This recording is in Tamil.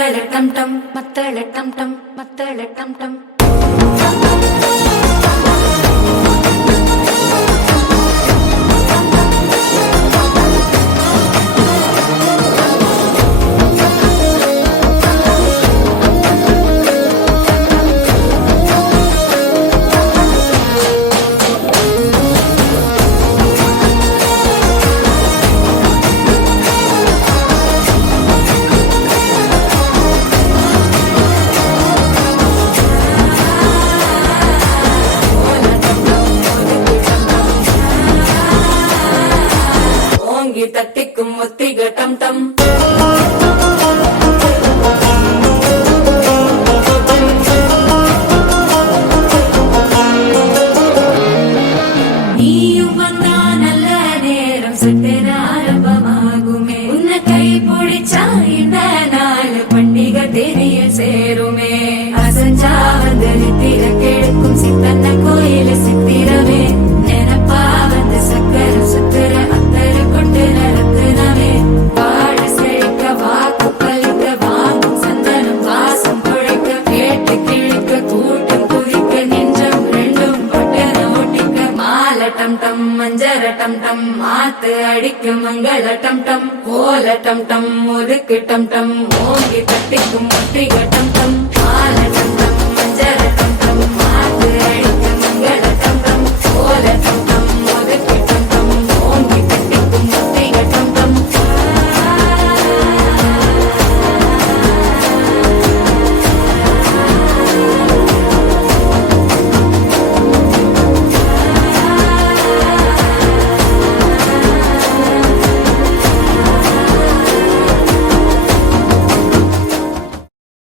மத்தள டம் டம் மத்தள டம் டம் மத்தள டம் டம் தட்டிக்கும் ஒத்திக டம் டம் நீயும் வந்தா நல்ல நேரம் சட்டென ஆரம்பமாகுமே உன்னை கை பிடிச்சா இந்த நாள் பண்டிகை தெரிய சேருமே அசஞ்சா வந்து நித்திர கெடுக்கும் சித்தன்ன கோயில சித்திரமே நினைப்பா வந்து சக்கர சுத்துற டம் டம் மஞ்சர டம் டம் மாத்து அடிக்கும் மங்கள டம் டம் கோல டம் டம் ஒதுக்கு டம் டம் ஓங்கி தட்டிக்கும் ஒத்திக டம் டம் மால டம்